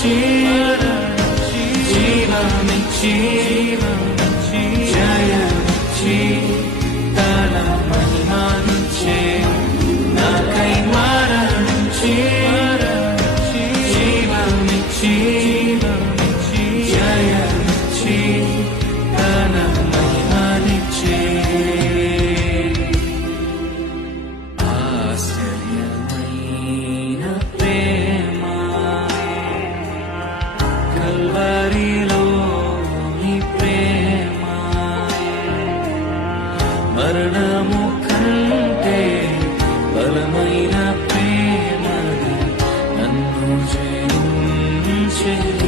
జీవమిచ్చి జయమిచ్చి తన మహిమనిచ్చే నాకై మరణించి జీవమిచ్చి జయమిచ్చి తన మహిమనిచ్చే ఆశ్చర్యమైన ప్రేమ కల్వరిలోని ప్రేమ మరణము కంటే బలమైన ప్రేమది నన్ను జయించెను